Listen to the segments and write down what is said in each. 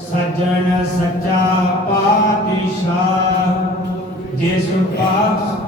ਸਜਣ ਸੱਚਾ ਪਾਤਸ਼ਾਹ। ਜਿਸ ਪਾਸ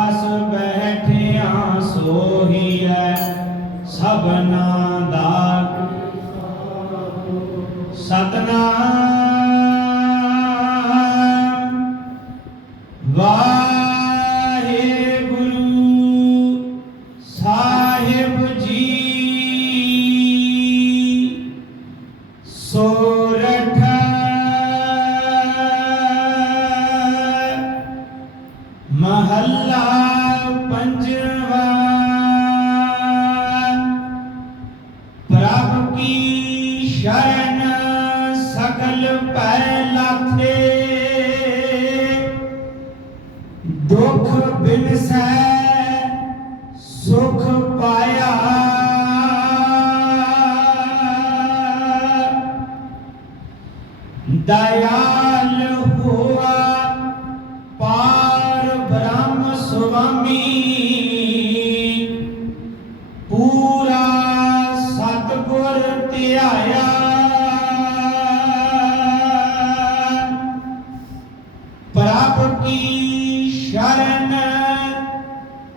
ਦਇਆਲ ਹੋਆ ਪਾਰ ਬ੍ਰਹਮ ਸੁਆਮੀ। ਪੂਰਾ ਸਤਗੁਰ ਧਿਆਇਆ। ਪ੍ਰਭ ਕੀ ਸ਼ਰਨ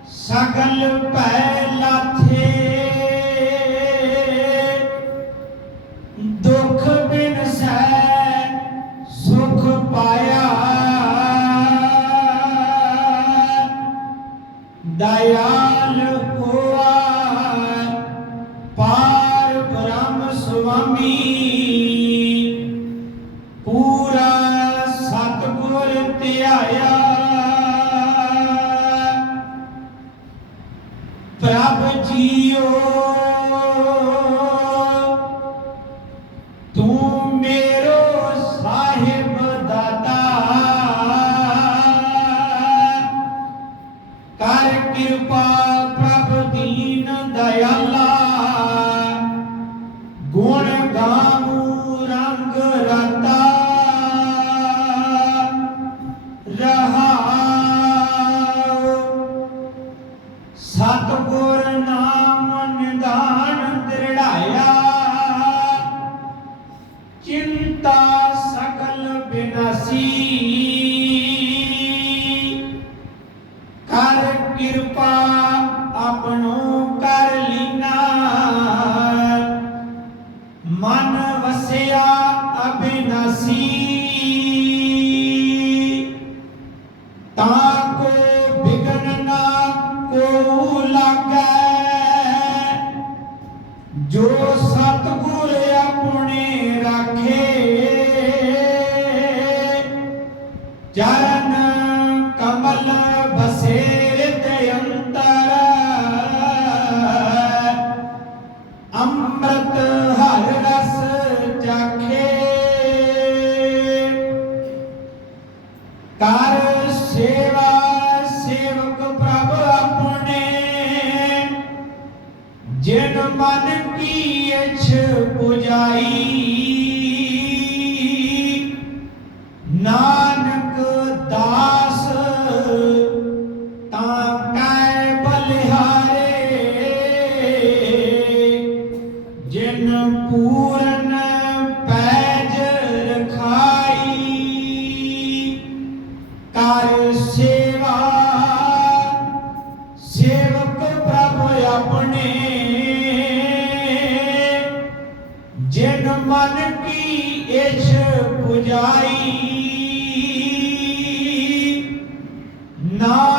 ਸਗਲ ਭੈ दयाल ਕਰ ਕਿਰਪਾ ਆਪਣੋ ਕਰ ਲੀਨਾ। ਮਨ ਵਸਿਆ ਅਬਿਨਾਸੀ ਤਾਂ ਕੋ ਬਿਗਨ ਨਾ ਕੋ ਲਾਗੈ। ਜੋ ਸਤਗੁਰ ਆਪਣੇ ਰਾਖੇ। ਚਰਨ ਕਮਲ ਬਸੇ ਤੇ ਅੰਤਰ ਅੰਮ੍ਰਿਤ ਹਰ ਰਸ ਚਾਖੇ ਕਰ ਸੇਵਾ ਸੇਵਕ ਪ੍ਰਭ ਆਪਣੇ ਜਿਨ ਮਨ ਕੀ ਇਛ ਪੁਜਾਈ ਪੂਰਨ ਪੈਜ ਰਖਾਈ। ਕਰ ਸੇਵਾ ਸੇਵਕ ਪ੍ਰਭ ਆਪਣੇ। ਜਿਨ ਮਨ ਕੀ ਇਛ ਪੁਜਾਈ ਨਾ